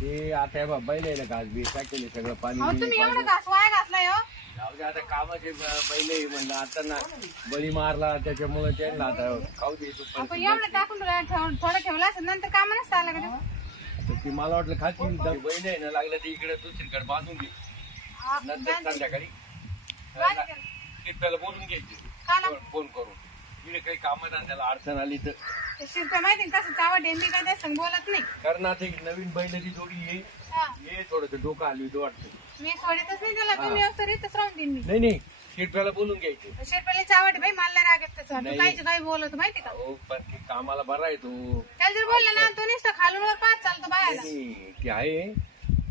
ते आता बघ, बैल घास बीस टाकेले सगळं पाणी अहो तुम्ही. एवढं घास वाया घातलाय हो जाऊ दे आता कामाचे ब- बैल म्हणलं आता ना बळी मारला त्याच्यामुळे त्यांना आता खाऊ दे तू पण. आपण एवढं टाकून ठेवलं- ठेव- थोडं ठेवलं असेल नंतर कामा नसतं आला का ते? मला वाटलं खातील तर बैल आहे ना लागलं ते इकडे दुसरीकडे बांधून घे नंतर संध्याकाळी. टिप्प्याला बोलून घ्यायचे काला? फोन करून इकडे काही कामात त्याला अडचण आली तर. ते शिरप्या माहिती का कसं मी काय त्या संग बोलत नाही. कारण आता एक नवीन बैलाची जोडी ये. हा, ये थोडस डोकं हलवी वाटतं मी सोडतच नाही त्याला तुम्ही असं रीतच राहून देईन मी. नाही नाही टिप्प्याला बोलून घ्यायचे. शिरप्याला चावट बाई मला नाही राग येत तसं नाही. काही बोलत माहिती का? पण ते कामाला बरा आहे तो. त्याला जर बोललं ना तो नुसतं खालून वर पाच चालतो बाहेर नाही, ते आहे.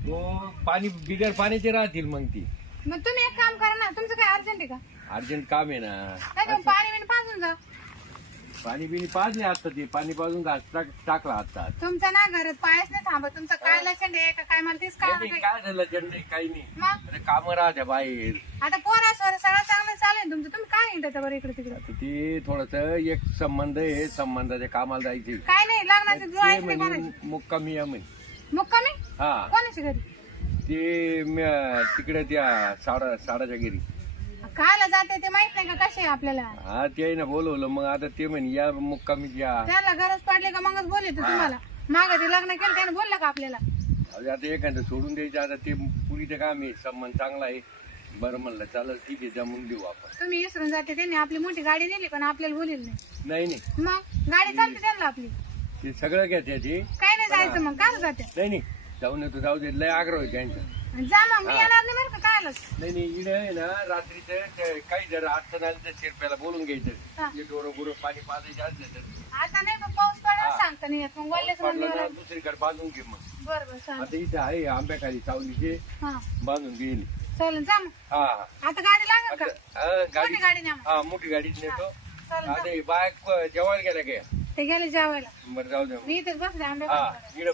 तो पाणी बिगर पाण्याचे राहतील मग ती. मग तुम्ही एक काम करा ना तुमचं काय अर्जंट आहे का? अर्जंट काम आहे ना. नाही तुम्ही पाणी बिणी पाजून जा. पाणी बिणी पाजले आता ते. पाणी पाजून घास टाक- टाकला आता तुमचं ना घरात पायच नाही थांबत. तुमचं काय लक्षण आहे? का काय मला तेच काय नाही, नाही, काय झालं जंडे काही नाही. मग? अरे काम राहत्या बाहेर. आता पोरा सगळं चांगलं चालेल तुमचं. तुम्ही काय हिंडता बरं इकडे तिकडे? आता ते थोडस एक संबंध आहे संबंधाच्या कामाला जायचे. काय नाही लग्नाचं ते नाही म्हणे कोणाची मुक्कामी या म्हणे. मुक्कामी? हा. कोणाची घरी? ते म- तिकडे त्या साडा साडाच्या घरी. कायला जाते ते माहीत नाही का कसे आहे आपल्याला? हा ते ना बोलवलं. मग आता ते म्हणे या मुक्कामी या त्याला गरज पडली का मगच बोलले तुम्हाला? माग ते लग्न केलं त्याने बोललं का आपल्याला? अरे आता एखादं सोडून द्यायचं आता ते पुरीचं काम आहे संबंध चांगला आहे. बरं म्हणलं चालेल ठीक आहे जमून देऊ आपण. तुम्ही विसरून जाते त्यांनी आपली मोठी गाडी नेली पण आपल्याला बोलेल नाही. नाही नाही. मग गाडी चालते त्यांना आपली. ते सगळं घ्या त्याचे काय नाही जायचं मग काय जाते? नाही नाही. जाऊन येतो जाऊ दे लय आग्रह आहे त्यांचा. जा मग मी येणार नाही बरं का नाही नाही इकडे आहे ना रात्रीचं काही जर अडचण आली तर शिरप्याला बोलून. घ्यायचं. ते डोरं गुरं पाणी पाजायचे असले तर. आता नाही पण पाऊस पडला. सांगता नाही येत. मग बोललेच पडलं ना दुसरीकडे बांधून घे मग. बरं बरं चालेल. आता इथे आहे आंब्याखाली सावलीचे. हा. बांधून गेली चालेल जा मग. हा. आता गाडी लागेल का? हा, मोठी गाडी न्या मग. हा मोठी गाडीच नेतो. चालेल जा. बायक जेवायला गेला काय ते गेले जेवायला. बरं जाऊ दे मी इथेच बसले आंबे हा इकडे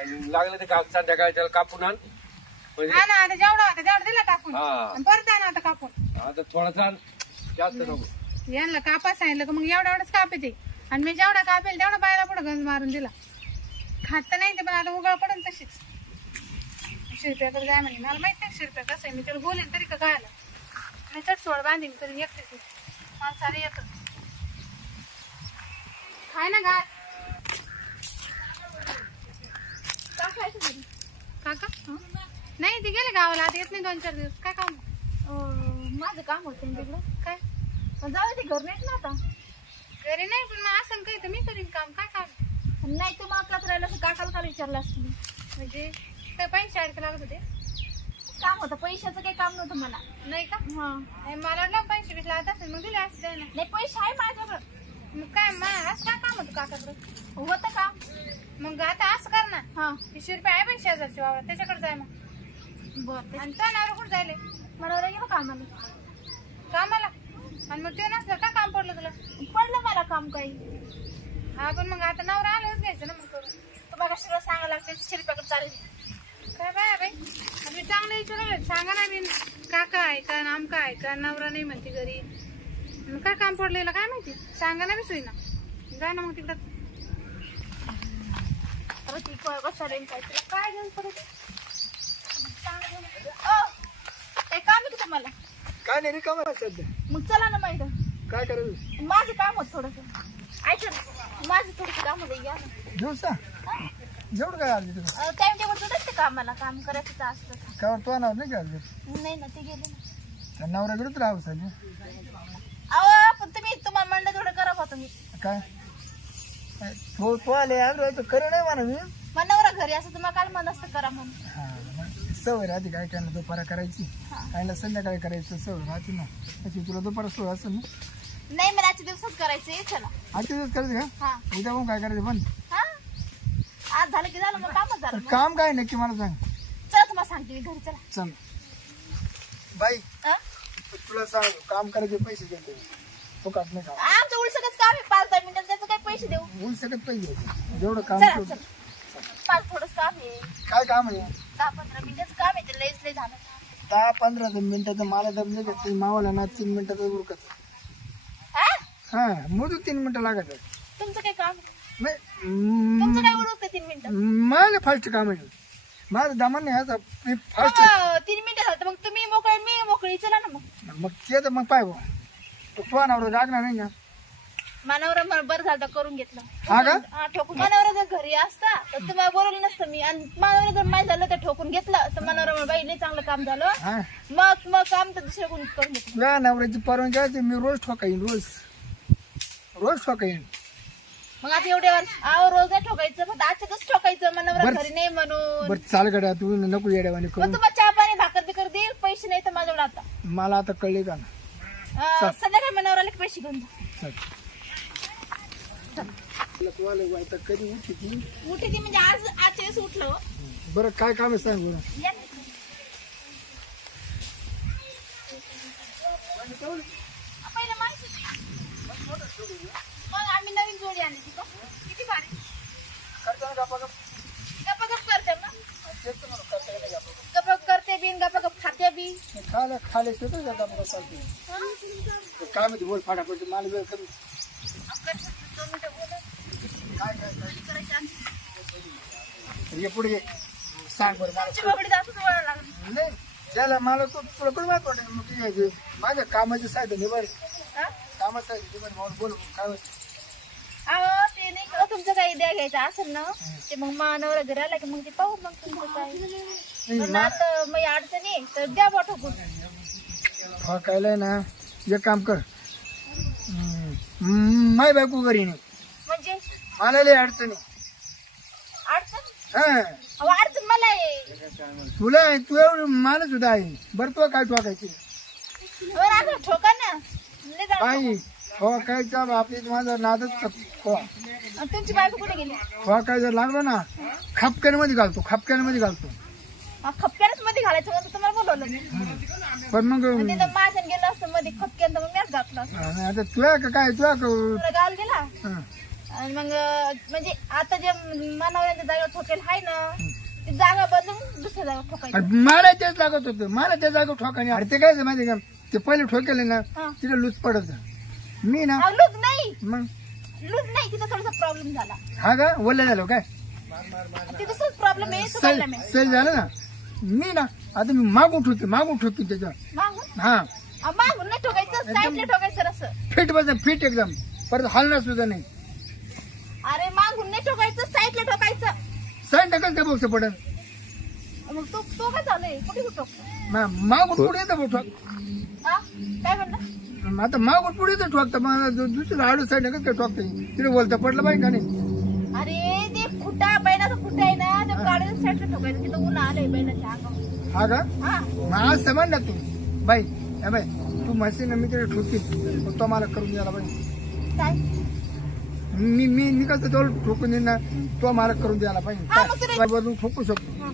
आणि लागलं ते का संध्याकाळी त्याला कापून आण. हा ना आता जेवढा होता तेवढा दिला टाकून हा. आणि परत आता कापून. आता. जास्त नको. यांना कापा सांगितलं का मग एवढा एवढंच काप येते आणि मी जेवढा कापेल तेवढा बायला पुढे गंज मारून दिला. खात तर नाही ते पण आता उगाळ पडेल तशीच. शिरप्याकडे जाय म्हणे. मला माहीत नाही शिरप्या कसं आहे. मी त्याला बोलेन तरी का काय आलं मी चट सोड बांधीन तरी एकटेच. मला सारे येतं खाय ना घाल काका? हं? नाही ते गेले गावाला. आता येत नाही दोन चार दिवस. काय काम? माझं काम होतं तिकडं. काय? पण जाऊ दे घर नाहीत ना आता. घरी नाही पण मग असं काही तर मी करीन काम. काय काम? नाही तू मागलाच राहिलं असं काकाला का विचारलं असतं मी. म्हणजे काय पैसे अडक लागत होते? काम होतं. पैशाचं काही काम नव्हतं मला. नाही का? हा. नाही, मला वाटलं पैसे बिस लागत असेल मग दिले असते ना. नाही पैसे आहे माझ्याकडं. मग काय मग असं काय काम होतं काकाकडं? होतं काम. मग आता असं कर ना. हा. तीसशे रुपये आहे पैसे हजारचे वावर त्याच्याकडे जाय मग. बरं आणि तो नावर कुठं जायले? मला गेलं कामाला. कामाला? आणि मग ते नसलं का काम पडलं तुला? पडलं मला काम काही. हा पण मग आता नवरा आल्याच घ्यायचं ना मग करून. तुम्हाला सगळं सांगायला लागते शिरप्याकडे चालेल. काय बाय बाई? आम्ही चांगलं विचारलं सांगा ना मी काका आहे का नामका आहे का नवरा नाही म्हणते घरी. मग काय काम पडलेलं काय माहिती? सांगा ना बी ना जाय ना मग तिकडं. तर ती कशा रेन काय तुला काय घेऊन पडत काय काम आहे का तुम्हाला? काय नाही रिकाम सध्या. मग चला ना माहिती. काय करायचं? माझं काम होत थोडस. ऐका ना माझं थोडस काम होतं या ना. दिवसा जेवढं काय आलं तुला टाइम टेबल सुद्धा कामाला? काम करायचं असतं. काय तो नाव नाही ना ते गेले ना. नवरा गेलो तुला आली अहो पण तुम्ही तुम्हाला म्हणलं तेवढं करा बा तुम्ही काय? तो तो आले आलो तो खरं नाही म्हणा मी. नवरा घरी असं तुम्हाला काल म्हणत असतं करा म्हणून. हा मग सवय राहते काय काय दुपारा करायची. कायला संध्याकाळी करायचं सवय राहते ना. त्याची तुला दुपारा सवय असेल ना? नाही मला आजच्या दिवसात करायचं चला. आजच्या दिवस करायचं का? हा. उद्या पण काय करायचं पण? हा? आज झालं की झालं मग कामच झालं मग. काम काय नक्की मला सांग. चला तुम्हाला सांगते मी घरी चला. चल. बाई हा? तुला सांग काम करायचे पैसे देते. तो काट नाही का आमचं उलसकच काम आहे पाच दहा मिनिटात त्याचं काय पैसे देऊ? होऊ शकत पाहिजे जेवढं काम चला करू चला. काम आहे. काय काम आहे? दहा पंधरा मिनिटाचं काम आहे ते झालं. दहा पंधरा मिनिटाचं मला दम नाही घेत मावाला ना तीन मिनिटाचं उरकत. हा? हा तीन मिनिटं लागत. तुमचं काय काम तुमचं काय उडवतं तीन मिनिटं? मला फास्ट काम आहे. माझं दमान नाही ह्याचा मी फास्ट मग, तीन मिनिटं झालं तर मग तुम्ही मोकळे मी मोकळी चला ना मग. मग ते तर मग पाय भाऊ. तो नवरा लागणार नाही ना. मानवरा मला बरं झालं तर करून घेतलं. हा का? हा ठोकून. मानवरा जर घरी असता तर तुम्हाला बोलवलं नसतं मी. आणि मानवरा जर माहीत झालं तर ठोकून घेतलं तर मानवरा मला बाई लई चांगलं काम झालं. हा. मग मग काम तर दुसरं कोणी करून घेतलं तुझ्या नवऱ्याची परवानगी आहे ते मी रोज ठोकाईन रोज. रोज ठोकाईन. मग आता एवढे वर्ष आव रोज नाही ठोकायचं फक्त आजच्याच ठोकायचं मानवरा बरं. घरी नाही म्हणून. बरं चाल गड्या तू नको येड्यावानी मग करू. तुम्हाला चहा पाणी भाकर बिकर देईल पैसे नाही तर माझ्याकडे आता. मला आता कळले का ना? अं, संध्याकाळी मानवराला पैसे घेऊन जा. चल. वाईट कधी उठी ती उठी ती म्हणजे आज वेळेस उठलो हो. बरं काय काम आहे सांग बरं या. पहिलं होती. मग आम्ही नवीन जोडी आणली ती. किती भारी गपगप करते ना गपगप करते बी गपगप खाते चालते काय माहिती बोल फाटाफट मला वेळ कमी. ये पुढे. सांग बरं मला. नाही त्याला मला तो तुला माहीत वाटेल मग तुझ्या माझ्या कामाची साहित्य नाही बरं. हा? कामाचं साहित्य बरं मला बोल काय अहो, ते नाही का तुमचं काही द्या घ्यायचं असेल ना ते मग मानवर घरी आला की मग ते पाहू मग तुमचं काय. पण आता मग अडचणी आहे, तर द्या बा ठोकून. हा कायलाय ना. एक काम कर. माय बायको घरी नाही. म्हणजे? मला लय अडचणी. अडचण? हा. अहो अडचण मला आहे. तुला आहे, तू एवढं मला सुद्धा आहे. बरं तू काय ठोकायची? ठोका ना. लय हो काय चाल? आपली माझा नादच हो आणि तुमची बायको कुठे गेली? हो काय जर लागलं ना खापक्यामध्ये घालतो खापक्यामध्ये घालतो. खपक्यानच मध्ये घालायचं म्हणून तुम्हाला बोलवलं मी. पण मग आणि ते जर माझ्यानं गेलं असतं मध्ये खपक्यान तर मग मॅच घातलं असतं. आता तुया का काय तुया का गाल गेला हं. आणि मग म्हणजे आता जे मानवऱ्यांच्या जागा ठोकेल आहे ना ती जागा बदलून दुसऱ्या जागा ठोकायची. अरे मला तेच लागत होतं मला त्या जागा ठोकाने अरे ते काय झालं माहिती का? ते पहिले ठोकेले ना हा. तिथे लूज पडत मी ना अहो, लूज नाही. मग? लूज नाही तिथं थोडासा प्रॉब्लेम झाला. हा का? ओले झालो काय? तिथं प्रॉब्लेम आहे सैल तुम्हाला मी सैल झालं ना? मी ना आता मी मागून ठोकते मागून ठोकते त्याच्यावर. मागून? हा. अहो, मागून नाही ठोकायचं साईडला ठोकायचं असं फिट बस फिट एकदम. परत हलणार सुद्धा नाही. नाही ठोकायचं साईडला ठोकायचं. साईड टाकल त्या बॉक्स पडत मग तो तो काय चालू कुठे कुठं मागून पुढे येतं भाऊ ठोक. हा? काय म्हणलं? आता मागून पुढे येतं ठोकतं मला दु- दुसरं आडू साईड नका काय ठोकते? तिथे बोलतं पडलं पाहिजे का नाही? अरे ते खुटा बैलाचा खुटा आहे ना ते काढून साईडला ठोकायचं तिथं ऊन आलंय बैलाच्या अंगावर. हा का? हा. मग आज समज ना तू. बाई हे बाई तू म्हशी ना मी तिथे मग तो मला करून द्यायला पाहिजे काय? मी मी मी कसं तो ठोकून ना तो मला करून द्यायला पाहिजे. बदलून ठोकू शकतो.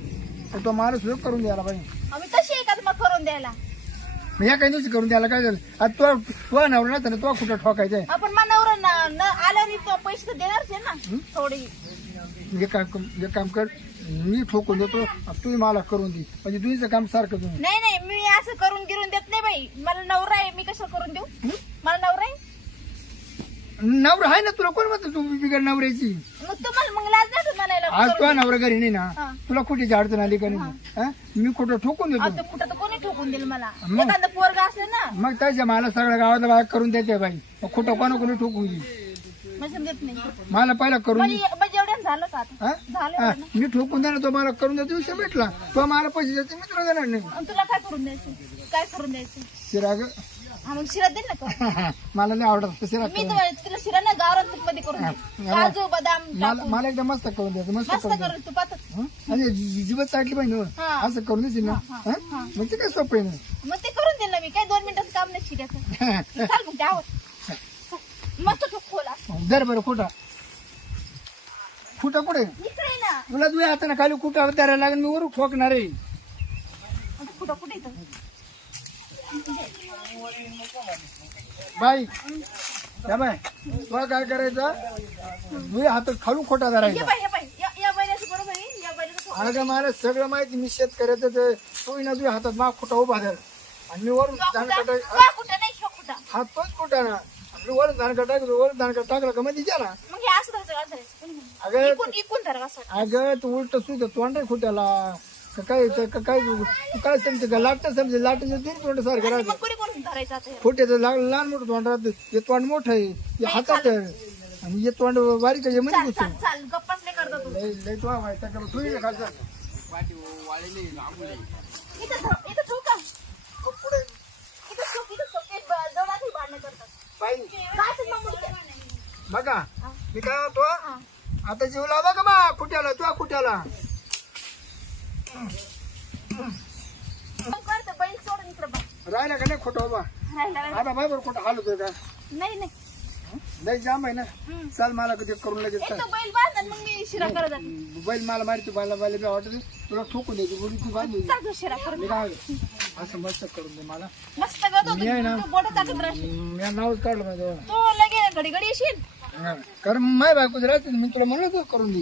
पण तो मला सुद्धा करून द्यायला पाहिजे. आम्ही तशी का मग करून द्यायला. मग या काही दिवशी करून द्यायला काय झालं? आता तो तो नवरा ना तो कुठं ठोकायचंय आपण मनावर न आल्यावर तो पैसे तर देणारच आहे ना थोडी. हे काम हे काम कर मी ठोकून देतो तुम्ही मला करून दे. म्हणजे तुझं काम सारखं तुम्ही. नाही नाही मी असं करून गिरून देत नाही बाई. मला नवरा आहे मी कसं करून देऊ? मला नवरा आहे? नवरा आहे ना तुला? कोण म्हणतो तू बिगर नवऱ्याची? मग तुम्हाला मग लाज नाही वाटत म्हणायला आज तुझा नवरा घरी नाही ना? हा. तुला कुठे अडचण आली का नाही? हा? मी कुठं ठोकून देतो. कुठं तर कोणी ठोकून दिलं मला. मग? एखादं पोरगा असलं ना. मग त्याच्या मला सगळ्या गावातला बाहेर करून देते बाई. मग खोटं कोणा कोणी ठोकून दे म्हणजे नाही. मला पहिला करून दे. म्हणजे म्हणजे एवढ्यानं झालं का आता? हा? झालं हा, एवढं ना? मी ठोकून देणार तो मला करून देतो विषय भेटला. तो मला पैसे देते मी तुला देणार नाही. आणि तुला काय करून द्यायचं? काय करून द्यायचं? शिराग हा मग शिरा दे ना मला नाही आवडत शिरा मी तुम्हाला तुला शिरा ना गावरान तूपमध्ये करून काजू बदाम मला टाकून. मला एकदा मस्त करून द्यायचं मस्त मस्त करून करून तुपातच द्यायचं आणि जीवत चाटली पाहिजे. हा. असं करून देशील ना? हा. मग ते काय सोपं आहे मग ते करून दे ना मी. काय दोन मिनिटाचं काम नाही शिऱ्याचं. ना चाल मग त्यावर मस्त तूप खोला. दर बरं कुठं कुठं कुठे? इकडे ना. तुला तुझ्या हाताने खाली कुठं द्यायला लागेल मी वरून ठोकणार आहे. कुठं कुठे इथं बाई बाय तुला काय करायचं? तुझ्या हातात खालून खोटा धरायचा. बैलाचं थोडं- अगं मला सगळं माहिती मी शेतकऱ्याचं ते तू ना तुझ्या हातात मा खोटा उभा धर. आणि मी वरून कुठं? कटाय हात तोच खोटा ना. आपलं वर दानका टाकतो वर दानका टाकला का मग हे का कोणी म्हणलं? अगं अगं तू उलट सुद्ध तोंड खोट्याला का काय का- का- काय तू काय समजे का? लाट समजे लाटेचं तीन तोंड सारखं राहतं. मग कोणी कोण धरायचं आता हे? खोट्याचं ला- लहान मोठं तोंड राहतं. हे तोंड मोठं आहे हे हातात आहे. आणि हे तोंड बारीक आहे हे मध्ये चाल घुसून चाल चाल गप्पाच नाही करतो तू. लय लय तो माहिती का तू इकडे खालचा. इथं ठेव- इथं ठेवू का? पुढे इथं ठेव इथं ठेव. ते ब- दोघांची भांडणं करतात. बाई. काय ते मग मुडक्या? बघा मी काय म्हणतो? आता जीव लावा का मा कुट्याला तुझ्या कुट्याला मग कर ते बैल सोडून इकडं बघ राहिला का नाही खोटं बाबा? राहिला राहिला. आता बाय बरं खोटं हालतोय का? नाही नाही. लय जाम आहे ना? चाल मला कधी करून लगेच एक चाल. तर बैल मग मी शिरा करत जाते. बैल मला मारते बायला बायला वाटत तुला ठोकून द्यायची बोली ती बांधली चाल तू शिरा करत मी काय म्हणतो, असं मस्त करून दे मला. मस्त करत मी आहे ना. होतो बोट टाकत राहशील मी नावच काढलं माझ्या तू लगे घडी घडी येशील कारण माय बायकोच राहते मी तुला म्हणलं होतं करून दे.